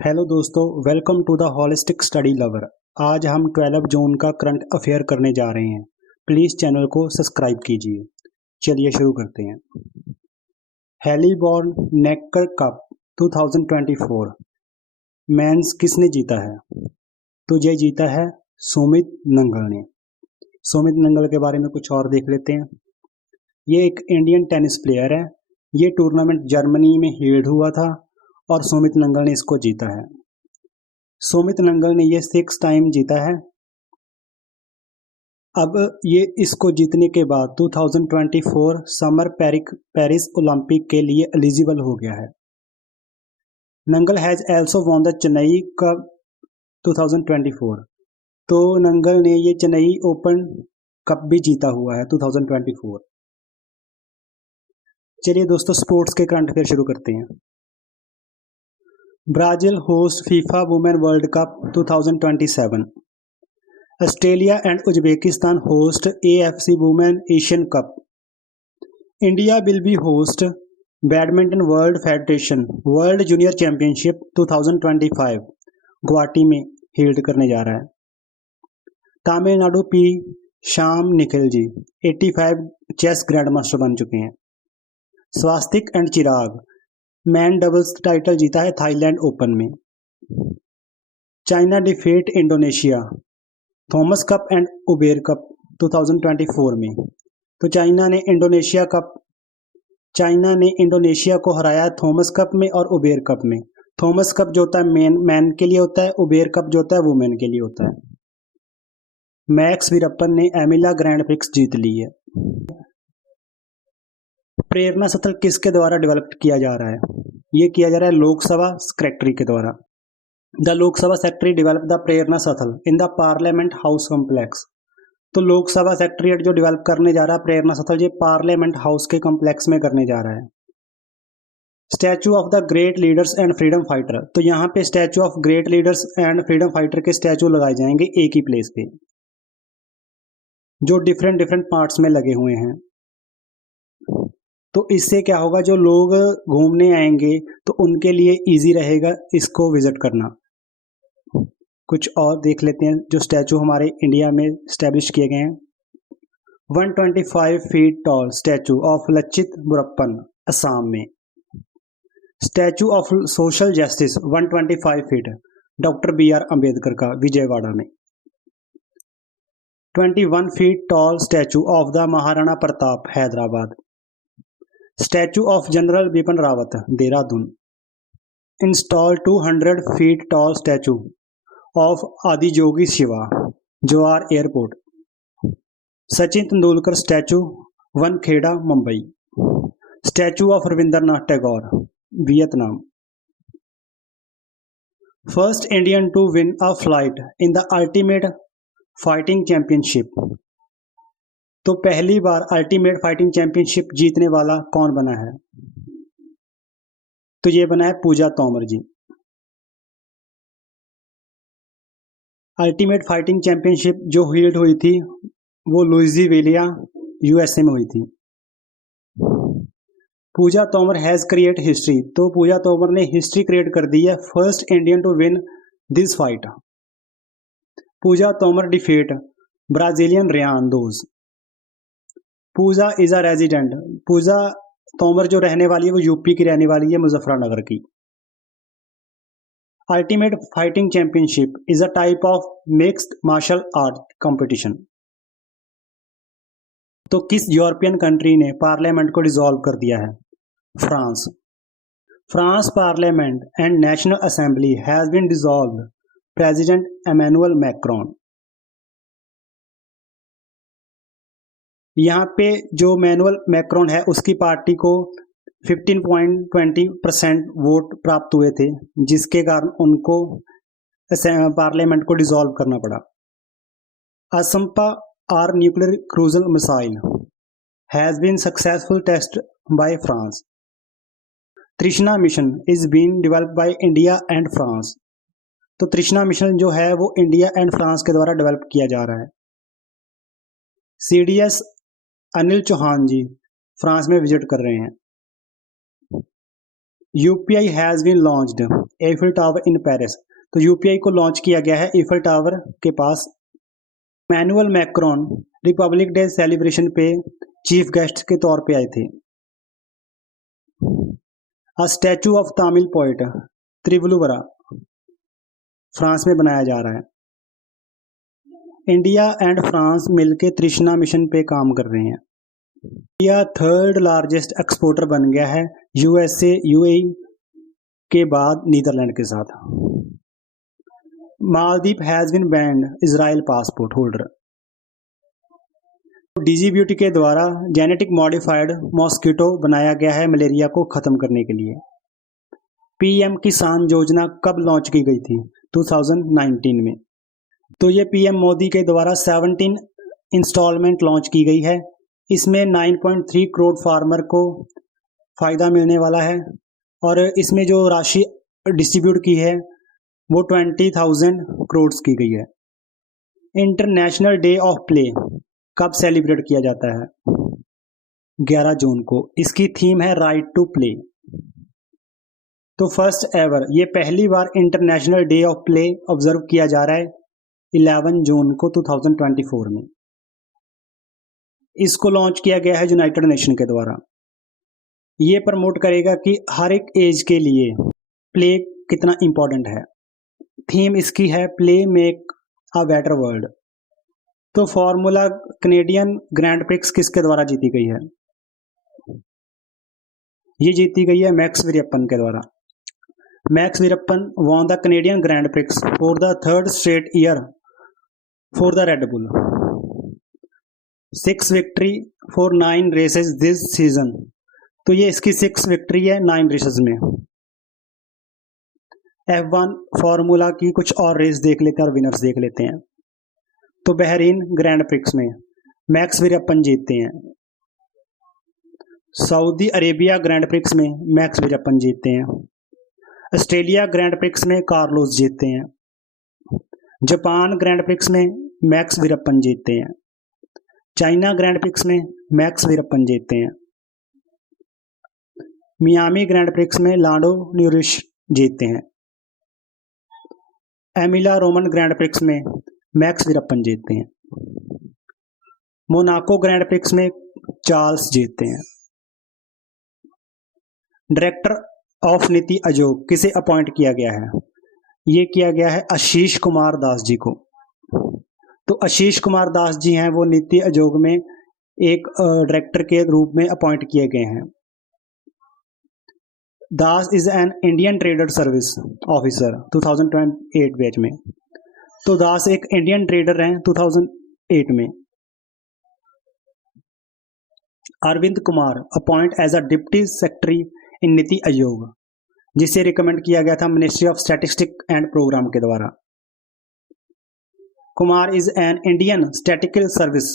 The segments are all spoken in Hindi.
हेलो दोस्तों, welcome to the holistic study lover. आज हम 12 जून का करंट अफेयर करने जा रहे हैं। प्लीज़ चैनल को सब्सक्राइब कीजिए। चलिए शुरू करते हैं। हेलीबॉर्न नेकर कप 2024 मेंस किसने जीता है? तो ये जीता है सुमित नंगल ने। सुमित नंगल के बारे में कुछ और देख लेते हैं। ये एक इंडियन टेनिस प्लेयर है। ये टूर्नामेंट जर्मनी में हेल्ड हुआ था और सुमित नंगल ने इसको जीता है। सुमित नंगल ने ये 6 टाइम जीता है। अब ये इसको जीतने के बाद 2024 समर पेरिस ओलंपिक के लिए एलिजिबल हो गया है। Nangal has also won the Chennai cup 2024। तो नंगल ने ये चेन्नई ओपन कप भी जीता हुआ है 2024। चलिए दोस्तों, स्पोर्ट्स के करंट अफेयर शुरू करते हैं। Brazil host FIFA women world cup 2027। Australia and Uzbekistan host AFC women Asian cup. India will be host badminton world federation world junior championship 2025 Guwahati में हेल्ड करने जा रहा है। Tamil Nadu P Shyam Nikhil ji 85 chess grand master बन चुके हैं। Swastik and Chirag men doubles title जीता है थाईलैंड ओपन में। China defeat Indonesia Thomas cup and Uber cup 2024 में। तो चाइना ने इंडोनेशिया को हराया थॉमस कप में और उबेर कप में। थॉमस कप जो होता है मैन के लिए होता है, उबेर कप जो होता है वुमेन के लिए होता है। मैक्स वीरप्पन ने एमिला ग्रैंड प्रिक्स जीत ली है। प्रेरणा सथल किसके द्वारा डेवलप किया जा रहा है? ये किया जा रहा है लोकसभा सेक्रेटरी के द्वारा। The Lok Sabha secretary develop the Prerna Sthal in the parliament house complex. तो लोकसभा सेक्रेटरीट जो डेवलप करने जा रहा है प्रेरणा सथल, ये पार्लियामेंट हाउस के कॉम्प्लेक्स में करने जा रहा है। Statue of the great leaders and freedom fighter. तो यहाँ पे statue of great leaders and freedom fighter के स्टैचू लगाए जाएंगे एक ही प्लेस पे, जो डिफरेंट डिफरेंट पार्ट्स में लगे हुए हैं। तो इससे क्या होगा, जो लोग घूमने आएंगे तो उनके लिए इजी रहेगा इसको विजिट करना। कुछ और देख लेते हैं जो स्टैचू हमारे इंडिया में स्टैब्लिश किए गए हैं। 125 feet tall statue of Lachit Borphukan Assam में। Statue of social justice 125 feet doctor BR Ambedkar का विजयवाड़ा में। 21 feet tall statue of the Maharana Pratap Hyderabad. Statue of general Bipin Rawat Dehradun. Install 200 feet tall statue of Adiyogi Shiva Jawahar airport. Sachin Tendulkar statue Wankhede Mumbai. Statue of Rabindranath Tagore Vietnam. First Indian to win a fight in the ultimate fighting championship. तो पहली बार अल्टीमेट फाइटिंग चैंपियनशिप जीतने वाला कौन बना है? तो ये बना है Puja Tomar ji. Ultimate fighting championship जो हेल्ड हुई थी वो लुइसविलिया USA में हुई थी। Puja Tomar has create history. तो पूजा तोमर ने हिस्ट्री क्रिएट कर दी है, first Indian to win this fight. Puja Tomar defeat Brazilian Rayanne dos. Puja is a resident. Puja Tomar जो रहने वाली है वो यूपी की रहने वाली है, मुजफ्फरनगर की। Ultimate fighting championship is a type of mixed martial art competition. तो किस यूरोपियन कंट्री ने पार्लियामेंट को डिसॉल्व कर दिया है? France. France parliament and national assembly has been dissolved president Emmanuel Macron. यहाँ पे जो मैनुअल मैक्रोन है उसकी पार्टी को 15.20% वोट प्राप्त हुए थे, जिसके कारण उनको पार्लियामेंट को डिसॉल्व करना पड़ा। असम्पा आर nuclear cruise missile has been successful test by France. Trishna mission is been developed by India and France. तो तृष्णा मिशन जो है वो इंडिया एंड फ्रांस के द्वारा डेवलप किया जा रहा है। CDS अनिल चौहान जी फ्रांस में विजिट कर रहे हैं। UPI has been launched Eiffel tower in Paris. तो यूपीआई को लॉन्च किया गया है एफिल टावर के पास। Emmanuel Macron republic day celebration पे चीफ गेस्ट के तौर पे आए थे। A statue of Tamil poet Thiruvalluvar France में बनाया जा रहा है। इंडिया एंड फ्रांस मिलके तृष्णा मिशन पे काम कर रहे हैं। इंडिया थर्ड लार्जेस्ट एक्सपोर्टर बन गया है यूएसए यूएई के बाद नीदरलैंड के साथ। Maldives has been banned Israel passport holder. DG beauty के द्वारा जेनेटिक मॉडिफाइड मॉस्किटो बनाया गया है मलेरिया को खत्म करने के लिए। पीएम किसान योजना कब लॉन्च की गई थी? 2019 में। तो ये पीएम मोदी के द्वारा 17 इंस्टॉलमेंट लॉन्च की गई है। इसमें 9.3 करोड़ फार्मर को फ़ायदा मिलने वाला है और इसमें जो राशि डिस्ट्रीब्यूट की है वो 20,000 करोड़ की गई है। इंटरनेशनल डे ऑफ प्ले कब सेलिब्रेट किया जाता है? 11 जून को। इसकी थीम है राइट टू प्ले। तो फर्स्ट एवर ये पहली बार international day of play observe किया जा रहा है 11 जून को 2024 में। इसको लॉन्च किया गया है यूनाइटेड नेशन के द्वारा। ये प्रमोट करेगा कि हर एक एज के लिए प्ले कितना इम्पोर्टेंट है। थीम इसकी है play make a better world. तो फॉर्मूला कैनेडियन ग्रैंड प्रिक्स किसके द्वारा जीती गई है? ये जीती गई है मैक्स विरप्पन के द्वारा। Max Verstappen won the Canadian grand prix for the third straight year for the Red Bull. 6 victory for 9 races this season. तो ये इसकी 6 विक्ट्री है 9 रेसेस में। F1 फार्मूला की कुछ और रेस देख लेते हैं और विनर्स देख लेते हैं। तो बहरीन ग्रैंड प्रिक्स में मैक्स विरप्पन जीतते हैं। सऊदी अरेबिया ग्रैंड प्रिक्स में मैक्स विरप्पन जीतते हैं। ऑस्ट्रेलिया ग्रैंड प्रिक्स में कार्लोस जीतते हैं। जापान ग्रैंड प्रिक्स में मैक्स विरप्पन जीतते हैं। चाइना ग्रैंड प्रिक्स में मैक्स विरप्पन जीतते हैं। मियामी ग्रैंड प्रिक्स में लांडो न्यूरिश जीतते हैं। एमिला रोमन ग्रैंड प्रिक्स में मैक्स विरप्पन जीतते हैं। मोनाको ग्रैंड प्रिक्स में चार्ल्स जीतते हैं। डायरेक्टर ऑफ नीति आयोग किसे अपॉइंट किया गया है? ये किया गया है आशीष कुमार दास जी को। तो आशीष कुमार दास जी हैं वो नीति आयोग में एक डायरेक्टर के रूप में अपॉइंट किए गए हैं। Das is an Indian trader service officer 2008 batch में। तो दास एक इंडियन ट्रेडर हैं 2008 में। Arvind Kumar appoint as a deputy secretary in Niti Aayog, जिसे रिकमेंड किया गया था ministry of statistic and programme के द्वारा। Kumar is an Indian statistical service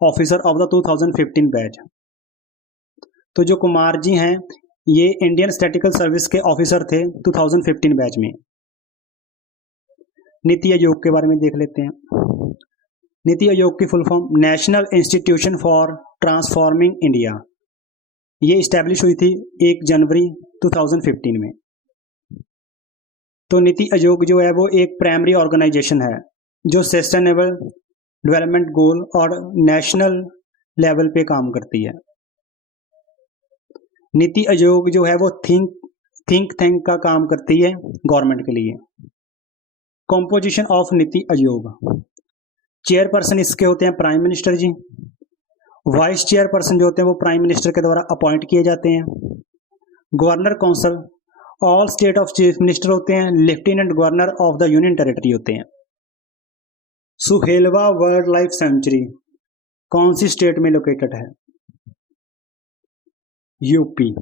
officer of the 2015 batch. तो जो कुमार जी हैं ये इंडियन स्टैटिस्टिकल सर्विस के ऑफिसर थे 2015 बैच में। नीति आयोग के बारे में देख लेते हैं। नीति आयोग की full form national institution for transforming India. ये इस्टेब्लिश हुई थी 1 जनवरी 2015 में। तो नीति आयोग जो है वो एक प्राइमरी ऑर्गेनाइजेशन है जो सस्टेनेबल डेवलपमेंट गोल और नेशनल लेवल पे काम करती है। नीति आयोग जो है वो थिंक टैंक का काम करती है गवर्नमेंट के लिए। Composition of NITI Aayog, chairperson इसके होते हैं प्राइम मिनिस्टर जी। वाइस चेयरपर्सन जो होते हैं वो प्राइम मिनिस्टर के द्वारा अपॉइंट किए जाते हैं। Governor council all state of chief minister होते हैं। Lieutenant governor of the union territory होते हैं। सुहेलवा वाइल्ड लाइफ सेंचुरी कौन सी स्टेट में लोकेटेड है? यूपी।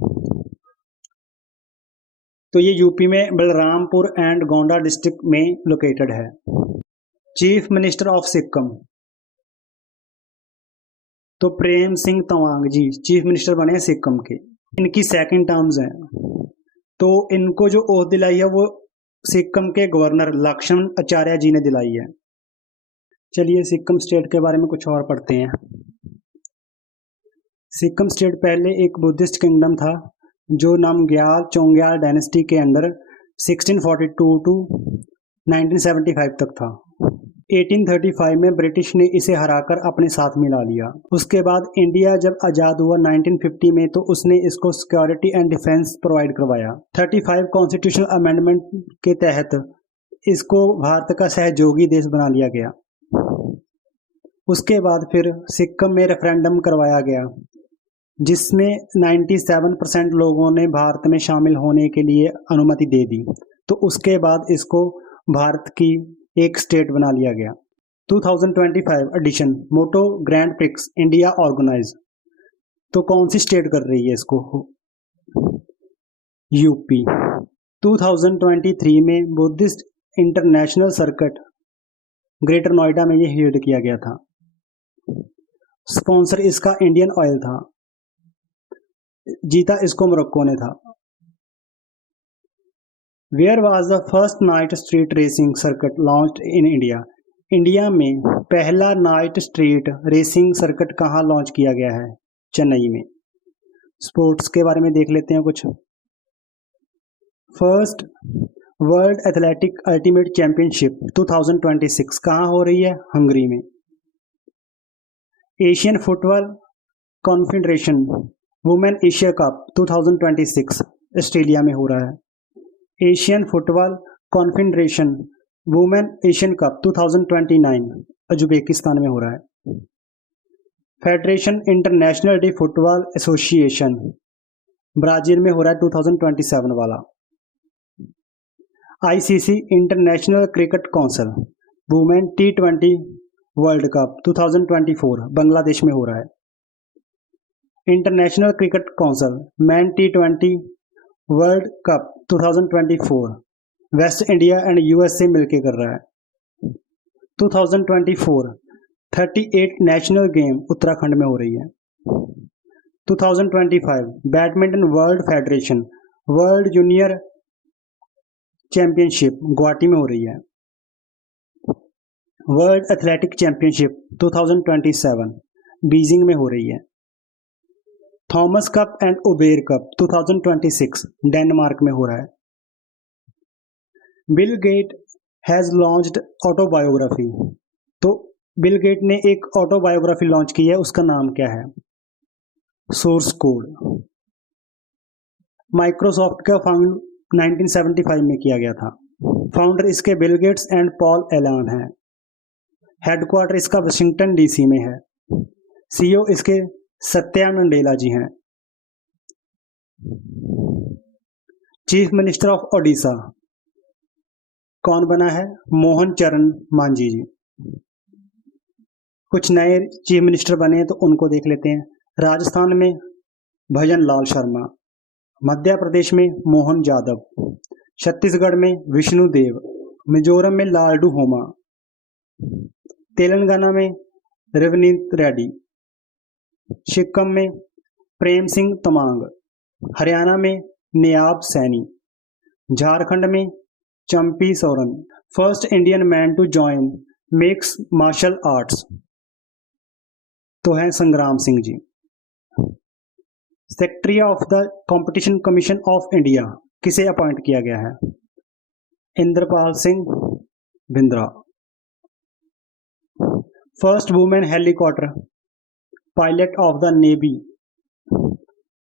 तो ये यूपी में बलरामपुर एंड गोंडा डिस्ट्रिक्ट में लोकेटेड है। चीफ मिनिस्टर ऑफ सिक्किम, तो प्रेम सिंह तवांग जी चीफ मिनिस्टर बने हैं सिक्किम के। इनकी सेकंड टर्म्स हैं। तो इनको जो ओथ दिलाई है वो सिक्किम के गवर्नर लक्ष्मण आचार्य जी ने दिलाई है। चलिए सिक्किम स्टेट के बारे में कुछ और पढ़ते हैं। सिक्किम स्टेट पहले एक बुद्धिस्ट किंगडम था जो नामग्याल चोंग्याल डायनेस्टी के अंदर 1642 टू 1975 तक था। 1835 में ब्रिटिश ने इसे हराकर अपने साथ मिला लिया। उसके बाद इंडिया जब आज़ाद हुआ 1950 में तो उसने इसको सिक्योरिटी एंड डिफेंस प्रोवाइड करवाया। 35 कॉन्स्टिट्यूशनल अमेंडमेंट के तहत इसको भारत का सहयोगी देश बना लिया गया। उसके बाद फिर सिक्किम में रेफरेंडम करवाया गया जिसमें 97% लोगों ने भारत में शामिल होने के लिए अनुमति दे दी। तो उसके बाद इसको भारत की एक स्टेट बना लिया गया। 2025 एडिशन मोटो ग्रैंड प्रिक्स इंडिया ऑर्गेनाइज। तो कौन सी स्टेट कर रही है इसको? यूपी। 2023 में Buddhist international circuit greater Noida में ये हेल्ड किया गया था। स्पॉन्सर इसका इंडियन ऑयल था। जीता इसको मोरक्को ने था। Where was the first night street racing circuit launched in India? India में पहला नाइट स्ट्रीट रेसिंग सर्किट कहाँ लॉन्च किया गया है? चेन्नई में। स्पोर्ट्स के बारे में देख लेते हैं कुछ। First world athletic ultimate championship 2026 कहाँ हो रही है? हंगरी में। Asian football confederation women Asia cup 2026 Australia में हो रहा है। Asian football confederation women Asian cup 2029 Uzbekistan में हो रहा है। Federation international D football association Brazil में हो रहा है 2027 वाला। ICC international cricket council women T20 world cup 2024 Bangladesh में हो रहा है। International cricket council man T20 world cup 2024 waste India and USA मिलकर कर रहा है। 2024 38 नेशनल गेम उत्तराखंड में हो रही है। 2025 badminton world federation world junior championship Guwahati में हो रही है। वर्ल्ड एथलेटिक चैंपियनशिप 2027 बीजिंग में हो रही है। Thomas cup and Uber cup 2026 Denmark में हो रहा है। Bill Gate has launched autobiography. तो बिल गेट ने एक ऑटोबायोग्राफी लॉन्च की है, उसका नाम क्या है? Source code. माइक्रोसॉफ्ट का फाउंड 1975 में किया गया था। फाउंडर इसके Bill Gates and Paul Allen है। हेडक्वार्टर इसका वाशिंगटन डीसी में है। सीईओ इसके सत्या नडेला जी हैं। चीफ मिनिस्टर ऑफ ओडिशा कौन बना है? मोहन चरण मांझी जी। कुछ नए चीफ मिनिस्टर बने हैं तो उनको देख लेते हैं। राजस्थान में भजन लाल शर्मा, मध्य प्रदेश में मोहन यादव, छत्तीसगढ़ में विष्णु देव, मिजोरम में लालडू होमा, तेलंगाना में रवनीत रेड्डी, सिक्किम में प्रेम सिंह तमांग, हरियाणा में नियाब सैनी, झारखंड में Champai Soren. First Indian man to join mix martial arts तो है Sangram Singh ji. Secretary of the competition commission of India किसे अपॉइंट किया गया है? Indrapal Singh Bindra. First women helicopter pilot of the navy.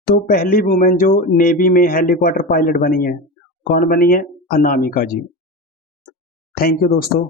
तो पहली वुमेन जो नेवी में हेलीकॉप्टर पायलट बनी है, कौन बनी है? अनामिका जी। थैंक यू दोस्तों।